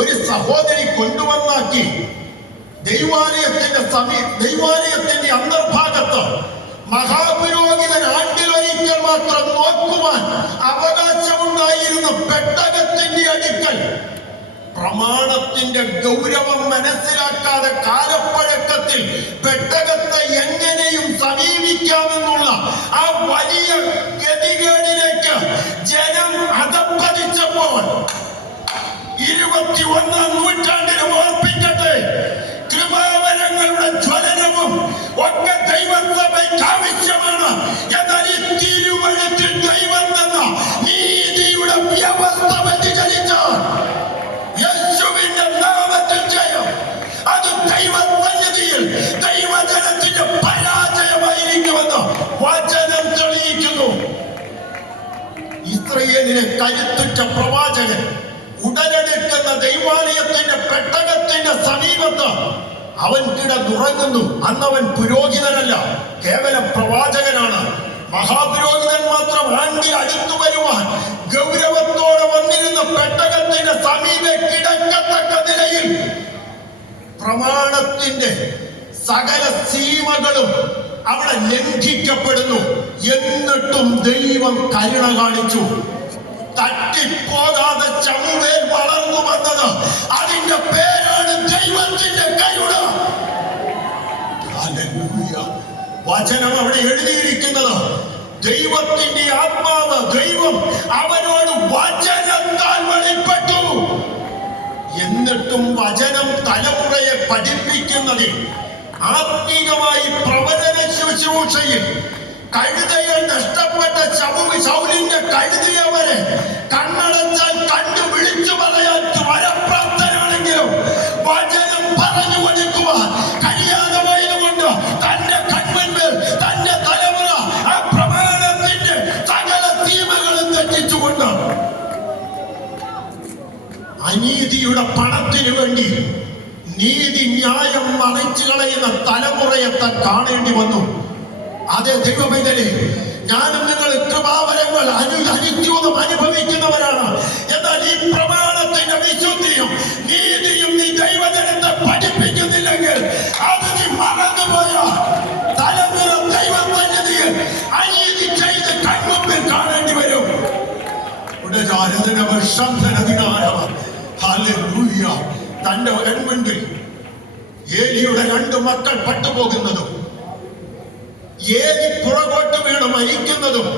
ഒരു സഹോദരി കൊണ്ടുവന്നാക്കി ദൈവാലയത്തിന്റെ അന്തർഭാഗത്ത് മഹാപുരോഹിതൻ ആണ്ടിലൊരിക്കൽ മാത്രം നോക്കുവാൻ അവകാശമുണ്ടായിരുന്ന പെട്ടകത്തിന്റെ അടുക്കൽ പ്രമാണത്തിന്റെ ഗൗരവം മനസ്സിലാക്കാതെ കാലപ്പഴക്കത്തിൽ പെട്ടകത്തെ എങ്ങനെയും സമീപിക്കാമെന്നുള്ള ആ വലിയ ഗതികേടിലേക്ക് ജനം അധപ്പതിച്ചപ്പോൾ 21-ാം നൂറ്റാണ്ടിന് ഓർപ്പിക്കട്ടെ, കൃപാവരങ്ങളുടെ ജ്വലനവും ഒക്കെ ദൈവസഭയ്ക്ക് ആവശ്യമാണ്. എന്നാൽ ഈ തിരുവഴുത്തിൽ ദൈവം എന്ന നീതിയുടെ വ്യവസ്ഥ വ്യതിചലിച്ചാൽ യേശുവിന്റെ നാമത്തിൽ ജയം. അത് ദൈവസന്നിധിയിൽ ദൈവജനത്തിന്റെ പരാജയമായിരിക്കുമെന്ന് വചനം തെളിയിക്കുന്നു. ഇസ്രായേലിലെ കരുത്തുറ്റ പ്രവാചകൻ ഉടലെടുക്കുന്ന ദൈവാലയത്തിന്റെ പെട്ടകത്തിന്റെ സമീപത്ത് അവൻ കിടന്നുറങ്ങുന്നു. അന്നവൻ പുരോഹിതനല്ല, കേവലം പ്രവാചകനാണ്. മഹാപുരോഹിതൻ മാത്രം ആണ്ടി അടുത്തു വരുവാൻ ഗൗരവത്തോടെ വന്നിരുന്ന പെട്ടകത്തിന്റെ സമീപെ കിടക്കത്തക്ക നിലയിൽ പ്രമാണത്തിന്റെ സകല സീമകളും അവിടെ ലംഘിക്കപ്പെടുന്നു. എന്നിട്ടും ദൈവം കരുണ കാണിച്ചു. തട്ടിപ്പോകാതെ ശമൂവേൽ വളർന്നു വന്നത് അതിന്റെ പേരാണ് ദൈവത്തിന്റെ കരുണ. വചനം അവിടെ എഴുതിയിരിക്കുന്നത് ദൈവത്തിന്റെ ആത്മാവ്, ദൈവം അവനോട് വചനത്താൽ വെളിപ്പെട്ടു. എന്നിട്ടും വചനം തലമുറയെ പഠിപ്പിക്കുന്നതിൽ, ആത്മീകമായി പ്രവചന ശുശ്രൂഷയിൽ കഴുതയെ നഷ്ടപ്പെട്ട ശൗലിന്റെ കഴുതിയവരെ കണ്ണടച്ചാൽ കണ്ടു വിളിച്ചു പറയാൻ വരപ്രാപ്തനാണെങ്കിലും വചനം പറഞ്ഞു കൊടുക്കുവാൻ കഴിയാതെ പോയതുകൊണ്ട് തന്റെ കൺമുൻപിൽ തന്റെ തലമുറ ആ പ്രമാണത്തിന്റെ സകല സീമകളും തെറ്റിച്ചുകൊണ്ട് അനീതിയുടെ പണത്തിനു വേണ്ടി നീതി ന്യായം മറിച്ചു കളയുന്ന തലമുറയെ താൻ കാണേണ്ടി വന്നു. അതേ ദൈവമേ, ഞാനും നിങ്ങൾ കൃപാവരങ്ങൾ അനിത്യൂതം അനുഭവിക്കുന്നവരാണ്. എന്നാൽ ഈ പ്രമാണത്തിന്റെ വിശുദ്ധിയും നീതിയും നീ ദൈവജനത്തെ പഠിപ്പിക്കുന്നില്ലെങ്കിൽ അത് നീ മറന്നുപോയ തലമുറ ദൈവസന്നിധിയിൽ അനീതി ചെയ്ത് കൺമുമ്പിൽ കാണേണ്ടി വരും. തന്റെ കൺമുൻപിൽ ഏലിയുടെ 2 മക്കൾ പട്ടുപോകുന്നതും ഏലി പുറകോട്ട് വീണ് മരിക്കുന്നതും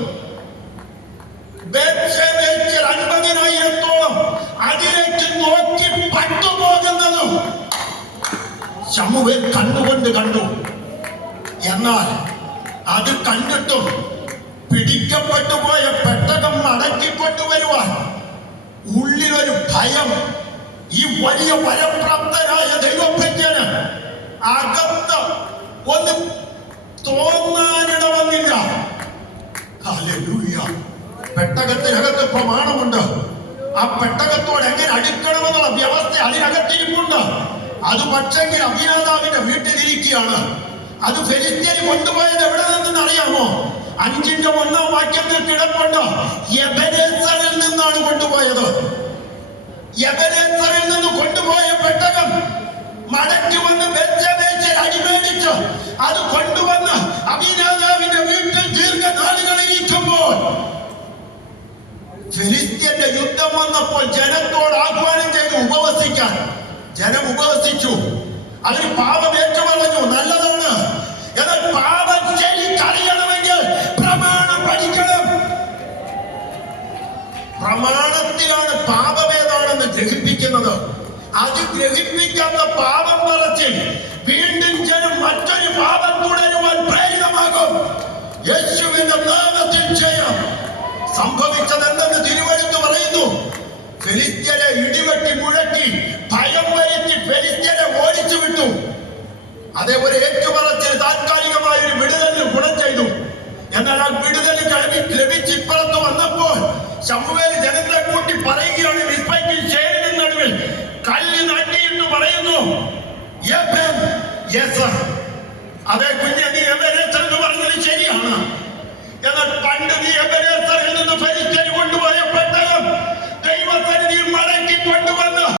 50,000-ഓളം അതിലേക്ക് നോക്കി പട്ടുപോകുന്നതും ശമൂവേൽ കണ്ണുകൊണ്ട് കണ്ടു. എന്നാൽ അത് കണ്ടിട്ടും പിടിക്കപ്പെട്ടുപോയ പെട്ടകം മടക്കിക്കൊണ്ടുവരുവാൻ ഉള്ളിലൊരു ഭയം ഈ വലിയ വരപ്രാപ്തനായ ദൈവഭക്തന് അകത്ത് ഒന്ന് തോന്നാനിട വന്നില്ല. പെട്ടകത്തിനകത്ത് പ്രമാണമുണ്ട്. ആ പെട്ടകത്തോട് എങ്ങനെ അടുക്കണമെന്നുള്ള വ്യവസ്ഥ അതിനകത്തിരിപ്പുണ്ട്. അത് പക്ഷെങ്കിൽ അഭിനാദാവിന്റെ വീട്ടിലിരിക്കുകയാണ്. അത് ഫെലിസ്ത്യന് കൊണ്ടുപോയത് എവിടെ നിന്നെന്ന് അറിയാമോ? 5-ന്റെ 1-ാം വാക്യത്തിൽ കിടപ്പുണ്ട്. എബെനേസറിൽ നിന്നാണ് കൊണ്ടുപോയത്. എബെനേസറിൽ നിന്ന് കൊണ്ടുപോയ പെട്ടകം മടക്കി വന്ന് ബെത്ശേബയിൽ അടിമേടിച്ച് അത് കൊണ്ടുവന്ന് അബീനാദാബിന്റെ വീട്ടിൽ ദീർഘനാളുകളിരിക്കുമ്പോൾ ഫിലിസ്ത്യന്റെ യുദ്ധം വന്നപ്പോൾ ജനത്തോട് ആഹ്വാനം ചെയ്തു ഉപവസിക്കാൻ. ജനം ഉപവസിച്ചു. അവർ പാപം ഏറ്റുപറഞ്ഞു. നല്ലതാണ്. എന്നാൽ പാപം ശരിക്കറിയണമെങ്കിൽ പ്രമാണം പഠിക്കണം. പ്രമാണത്തിലാണ് പാപം ഏതാണെന്ന് ഗ്രഹിപ്പിക്കുന്നത്. അത് ഗ്രഹിപ്പിക്കാത്ത പാപം പറച്ചിൽ വീണ്ടും ജനം മറ്റൊരു പാപം തുടരുവാൻ പ്രേരിതമാകും. യേശുവിന്റെ നാമത്തിൽ ജയം. സംഭവിച്ചത് എന്തെന്ന് തിരുവെഴുത്ത് പറയുന്നു. ഫെലിസ്ത്യരെ ഇടിവെട്ടി മുഴക്കി ഭയം വരുത്തി ഫെലിസ്ത്യരെ ഓടിച്ചു വിട്ടു. അതേപോലെ ഏറ്റുപറച്ചിൽ താൽക്കാലികമായ ഒരു വിടുതലിന് ഗുണം ചെയ്തു. എന്നാൽ ആ വിടുതൽ ലഭിച്ച് ഇപ്പുറത്ത് വന്നപ്പോൾ ശമൂവേൽ ജനത്തെ കൂട്ടി പറയുകയാണ്, മിസ്പയ്ക്കും ശേരിനും നടുവിൽ കല്ല് നട്ടിയിട്ട് പറയുന്നു, അതേ കുഞ്ഞെ, നീ എബെനേസർ എന്ന് പറഞ്ഞത് ശരിയാണ്. എന്നാൽ പണ്ട് നീ എബെനേസറിൽ നിന്ന് ഫെലിസ്ത്യന് കൊണ്ടുപോയ പെട്ടകം ദൈവസന്നിധിയിൽ മടക്കി കൊണ്ടുവന്ന്